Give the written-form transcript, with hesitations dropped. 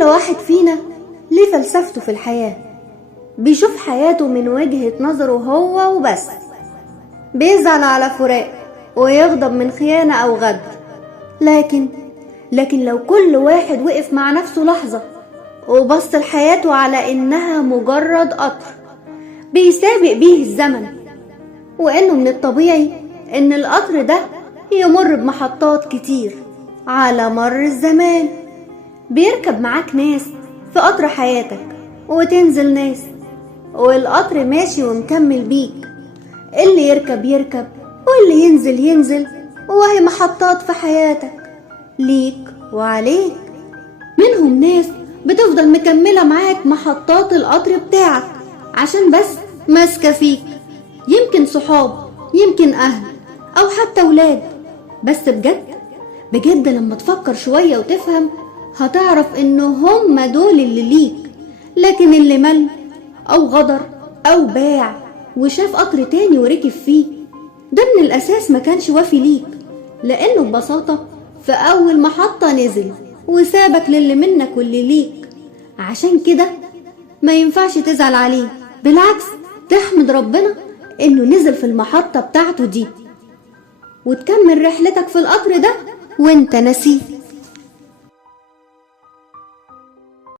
كل واحد فينا ليه فلسفته في الحياة، بيشوف حياته من وجهة نظره هو وبس. بيزعل على فراق ويغضب من خيانة أو غدر، لكن لو كل واحد وقف مع نفسه لحظة وبص لحياته على إنها مجرد قطر بيسابق بيه الزمن، وإنه من الطبيعي إن القطر ده يمر بمحطات كتير على مر الزمان. بيركب معاك ناس في قطر حياتك وتنزل ناس، والقطر ماشي ومكمل بيك. اللي يركب يركب واللي ينزل ينزل، وهي محطات في حياتك ليك وعليك. منهم ناس بتفضل مكملة معاك محطات القطر بتاعك عشان بس ماسكة فيك، يمكن صحاب، يمكن أهل، أو حتى ولاد. بس بجد لما تفكر شوية وتفهم هتعرف إنه هم دول اللي ليك. لكن اللي مل أو غدر أو باع وشاف قطر تاني وركب فيه، ده من الأساس ما كانش وافي ليك، لأنه ببساطة في أول محطة نزل وسابك للي منك واللي ليك. عشان كده ما ينفعش تزعل عليه، بالعكس تحمد ربنا إنه نزل في المحطة بتاعته دي، وتكمل رحلتك في القطر ده وانت نسيه.